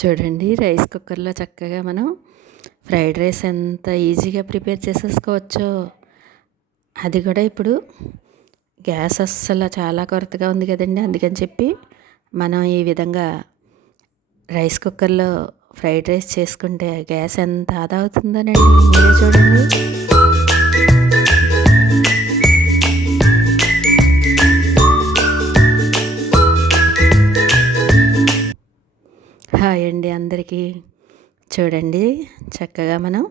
చూడండి, రైస్ కుక్కర్లో చక్కగా మనం ఫ్రైడ్ రైస్ ఎంత ఈజీగా ప్రిపేర్ చేసేసుకోవచ్చో. అది కూడా ఇప్పుడు గ్యాస్ అస్సలు చాలా కొరతగా ఉంది కదండి. అందుకని చెప్పి మనం ఈ విధంగా రైస్ కుక్కర్లో ఫ్రైడ్ రైస్ చేసుకుంటే గ్యాస్ ఎంత ఆదా అవుతుందోనండి, మీరే చూడండి. హాయ్ అండి అందరికీ. చూడండి, చక్కగా మనం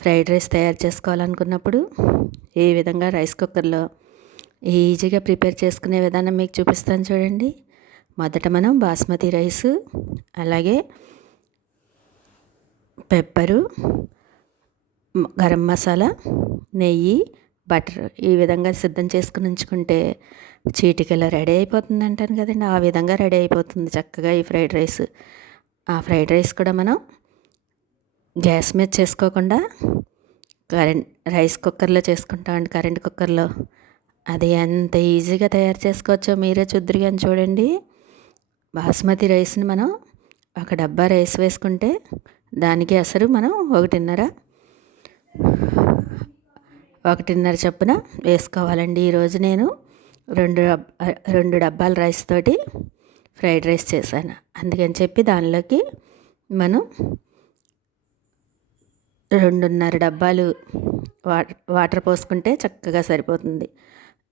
ఫ్రైడ్ రైస్ తయారు చేసుకోవాలనుకున్నప్పుడు ఈ విధంగా రైస్ కుక్కర్లో ఈజీగా ప్రిపేర్ చేసుకునే విధానం మీకు చూపిస్తాను చూడండి. మొదట మనం బాస్మతి రైసు, అలాగే పెప్పరు, గరం మసాలా, నెయ్యి, బటర్ ఈ విధంగా సిద్ధం చేసుకుని ఉంచుకుంటే చీటికలో రెడీ అయిపోతుంది అంటాను కదండి. ఆ విధంగా రెడీ అయిపోతుంది చక్కగా ఈ ఫ్రైడ్ రైస్. ఆ ఫ్రైడ్ రైస్ కూడా మనం గ్యాస్ మీద చేసుకోకుండా రైస్ కుక్కర్లో చేసుకుంటామండి, కరెంట్ కుక్కర్లో. అది ఎంత ఈజీగా తయారు చేసుకోవచ్చో మీరే చూద్దరు కానీ చూడండి. బాస్మతి రైస్ని మనం ఒక డబ్బా రైస్ వేసుకుంటే దానికి అసలు మనం ఒకటిన్నర చొప్పున వేసుకోవాలండి. ఈరోజు నేను రెండు డబ్బాల రైస్ తోటి ఫ్రైడ్ రైస్ చేశాను. అందుకని చెప్పి దానిలోకి మనం 2.5 డబ్బాలు వాటర్ పోసుకుంటే చక్కగా సరిపోతుంది.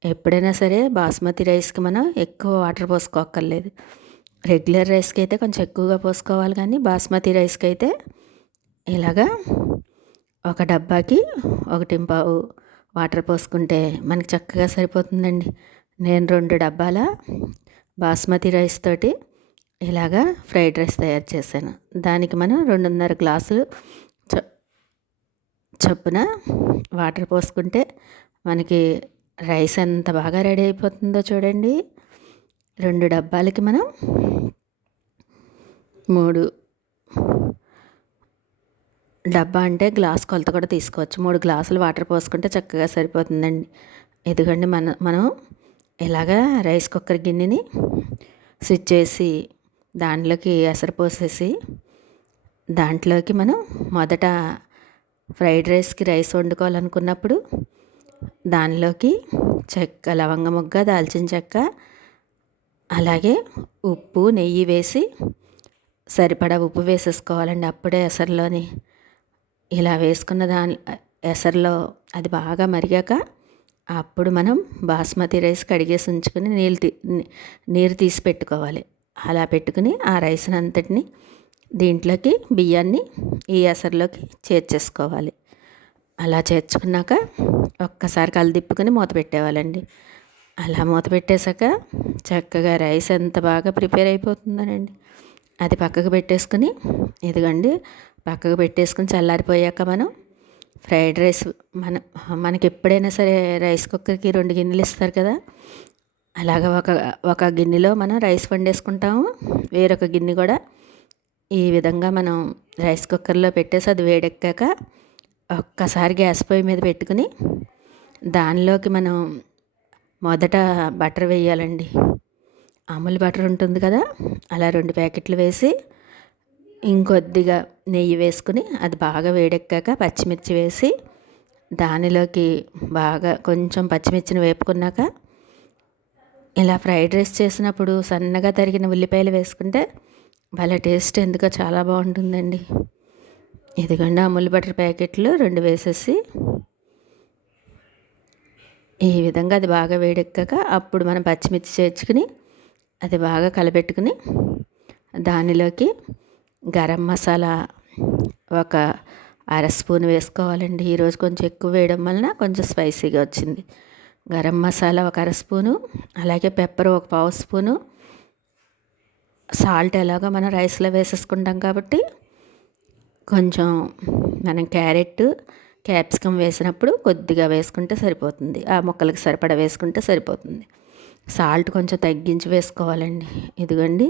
ఎప్పుడైనా సరే బాస్మతి రైస్కి మనం ఎక్కువ వాటర్ పోసుకోక్కర్లేదు. రెగ్యులర్ రైస్కి అయితే కొంచెం ఎక్కువగా పోసుకోవాలి, కానీ బాస్మతి రైస్కి అయితే ఇలాగా ఒక డబ్బాకి 1.25 వాటర్ పోసుకుంటే మనకి చక్కగా సరిపోతుందండి. నేను 2 డబ్బాల బాస్మతి రైస్ తోటి ఇలాగా ఫ్రైడ్ రైస్ తయారు చేశాను. దానికి మనం 2.5 గ్లాసులు చొప్పున వాటర్ పోసుకుంటే మనకి రైస్ ఎంత బాగా రెడీ అయిపోతుందో చూడండి. 2 డబ్బాలకి మనం 3 డబ్బా అంటే గ్లాస్ కొలత కూడా తీసుకోవచ్చు. 3 గ్లాసులు వాటర్ పోసుకుంటే చక్కగా సరిపోతుందండి. ఎందుకంటే మనం ఇలాగా రైస్ కుక్కర్ గిన్నెని స్విచ్ చేసి దాంట్లోకి ఎసరు పోసేసి దాంట్లోకి మనం మొదట ఫ్రైడ్ రైస్కి రైస్ వండుకోవాలనుకున్నప్పుడు దానిలోకి చెక్క, లవంగ మొగ్గ, దాల్చిన చెక్క, అలాగే ఉప్పు, నెయ్యి వేసి సరిపడా ఉప్పు వేసేసుకోవాలండి. అప్పుడే ఎసరులోని ఇలా వేసుకున్న ఎసరులో అది బాగా మరిగాక అప్పుడు మనం బాస్మతి రైస్ కడిగేసి ఉంచుకొని నీరు తీసి పెట్టుకోవాలి. అలా పెట్టుకుని ఆ రైస్ని అంతటిని దీంట్లోకి బియ్యాన్ని ఈ ఎసరులోకి చేర్చేసుకోవాలి. అలా చేర్చుకున్నాక ఒక్కసారి కలదిప్పుకొని మూత పెట్టేవాళ్ళండి. అలా మూత పెట్టేశాక చక్కగా రైస్ ఎంత బాగా ప్రిపేర్ అయిపోతుందోనండి. అది పక్కకు పెట్టేసుకుని ఇదిగోండి, పక్కకు పెట్టేసుకుని చల్లారిపోయాక మనం ఫ్రైడ్ రైస్ మనకి ఎప్పుడైనా సరే రైస్ కుక్కర్కి 2 గిన్నెలు ఇస్తారు కదా, అలాగ ఒక గిన్నెలో మనం రైస్ వండేసుకుంటాము. వేరొక గిన్నె కూడా ఈ విధంగా మనం రైస్ కుక్కర్లో పెట్టేసి అది వేడెక్కాక ఒక్కసారి గ్యాస్ పొయ్యి మీద పెట్టుకుని దానిలోకి మనం మొదట బటర్ వేయాలండి. అమూల్ బటర్ ఉంటుంది కదా, అలా 2 ప్యాకెట్లు వేసి ఇంకొద్దిగా నెయ్యి వేసుకుని అది బాగా వేడెక్కాక పచ్చిమిర్చి వేసి దానిలోకి బాగా కొంచెం పచ్చిమిర్చిని వేపుకున్నాక ఇలా ఫ్రైడ్ రైస్ చేసినప్పుడు సన్నగా తరిగిన ఉల్లిపాయలు వేసుకుంటే భలే టేస్ట్ ఎందుకో చాలా బాగుంటుందండి. ఇదిగోండి, అమూల్ బటర్ ప్యాకెట్లు 2 వేసేసి ఈ విధంగా అది బాగా వేడెక్కాక అప్పుడు మనం పచ్చిమిర్చి చేర్చుకుని అది బాగా కలపెట్టుకుని దానిలోకి గరం మసాలా ఒక 1/2 స్పూన్ వేసుకోవాలండి. ఈరోజు కొంచెం ఎక్కువ వేయడం వలన కొంచెం స్పైసీగా వచ్చింది. గరం మసాలా ఒక 1/2 స్పూను, అలాగే పెప్పర్ ఒక 1/2 స్పూను, సాల్ట్ ఎలాగో మనం రైస్లో వేసేసుకుంటాం కాబట్టి కొంచెం మనం క్యాప్సికమ్ వేసినప్పుడు కొద్దిగా వేసుకుంటే సరిపోతుంది. ఆ ముక్కలకి సరిపడా వేసుకుంటే సరిపోతుంది. సాల్ట్ కొంచెం తగ్గించి వేసుకోవాలండి. ఇదిగోండి,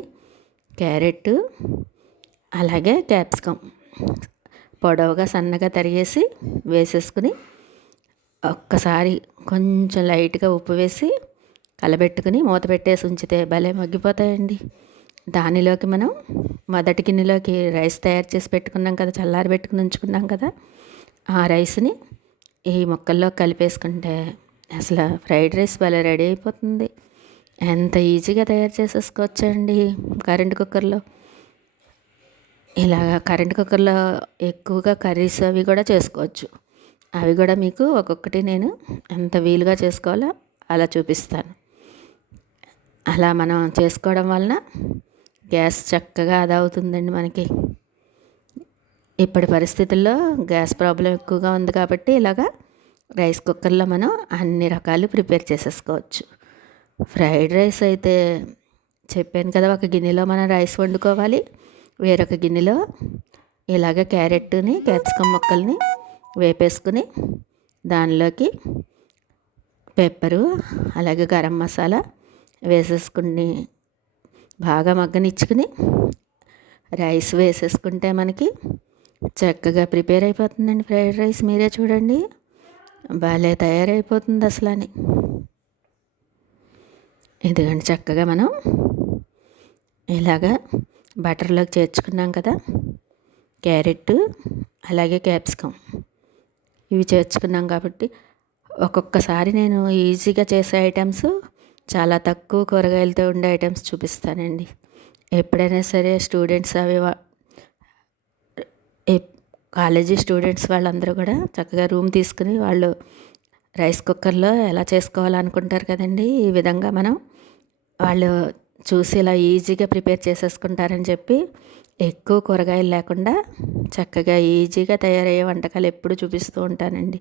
క్యారెట్ అలాగే క్యాప్సికమ్ పొడవుగా సన్నగా తరిగేసి వేసేసుకుని ఒక్కసారి కొంచెం లైట్గా ఉప్పు వేసి కలబెట్టుకుని మూత పెట్టేసి ఉంచితే భలే మగ్గిపోతాయండి. దానిలోకి మనం మొదటి గిన్నెలోకి రైస్ తయారు చేసి పెట్టుకున్నాం కదా, చల్లారి పెట్టుకుని ఉంచుకున్నాం కదా, ఆ రైస్ని ఈ ముక్కల్లో కలిపేసుకుంటే అసలు ఫ్రైడ్ రైస్ భలే రెడీ అయిపోతుంది. ఎంత ఈజీగా తయారు చేసేసుకోవచ్చండి కరెంట్ కుక్కర్లో. ఇలాగ కరెంట్ కుక్కర్లో ఎక్కువగా కర్రీస్ అవి కూడా చేసుకోవచ్చు. అవి కూడా మీకు ఒక్కొక్కటి నేను ఎంత వీలుగా చేసుకోవాలో అలా చూపిస్తాను. అలా మనం చేసుకోవడం వలన గ్యాస్ చక్కగా ఆదా అవుతుందండి మనకి. ఇప్పటి పరిస్థితుల్లో గ్యాస్ ప్రాబ్లం ఎక్కువగా ఉంది కాబట్టి ఇలాగా రైస్ కుక్కర్లో మనం అన్ని రకాలు ప్రిపేర్ చేసేసుకోవచ్చు. ఫ్రైడ్ రైస్ అయితే చెప్పాను కదా, ఒక గిన్నెలో మనం రైస్ వండుకోవాలి, వేరొక గిన్నెలో ఇలాగ క్యారెట్ని క్యాప్సికమ్ ముక్కల్ని వేపేసుకుని దానిలోకి పెప్పరు అలాగే గరం మసాలా వేసేసుకుని బాగా మగ్గనిచ్చుకుని రైస్ వేసేసుకుంటే మనకి చక్కగా ప్రిపేర్ అయిపోతుందండి ఫ్రైడ్ రైస్. మీరే చూడండి భలే తయారైపోతుంది అసలు అని. ఇదిగండి చక్కగా మనం ఇలాగా బటర్లోకి చేర్చుకున్నాం కదా, క్యారెట్ అలాగే క్యాప్సికమ్ ఇవి చేర్చుకున్నాం కాబట్టి ఒక్కొక్కసారి నేను ఈజీగా చేసే ఐటమ్స్ చాలా తక్కువ కూరగాయలతో ఉండే ఐటమ్స్ చూపిస్తానండి. ఎప్పుడైనా సరే స్టూడెంట్స్ అవి కాలేజీ స్టూడెంట్స్ వాళ్ళందరూ కూడా చక్కగా రూమ్ తీసుకుని వాళ్ళు రైస్ కుక్కర్లో ఎలా చేసుకోవాలనుకుంటారు కదండి. ఈ విధంగా మనం వాళ్ళు చూసి ఇలా ఈజీగా ప్రిపేర్ చేసేసుకుంటారని చెప్పి ఎక్కువ కూరగాయలు లేకుండా చక్కగా ఈజీగా తయారయ్యే వంటకాలు ఎప్పుడు చూపిస్తూ ఉంటానండి.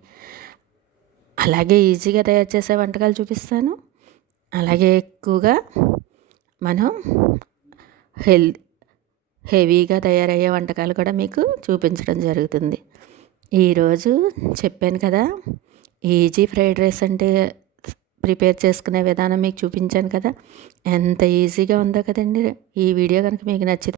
అలాగే ఈజీగా తయారు చేసే వంటకాలు చూపిస్తాను, అలాగే ఎక్కువగా మనం హెవీగా తయారయ్యే వంటకాలు కూడా మీకు చూపించడం జరుగుతుంది. ఈరోజు చెప్పాను కదా, ఈజీ ఫ్రైడ్ రైస్ అంటే ప్రిపేర్ చేసుకునే విధానం మీకు చూపించాను కదా, ఎంత ఈజీగా ఉందో కదండి. ఈ వీడియో కనుక మీకు నచ్చితే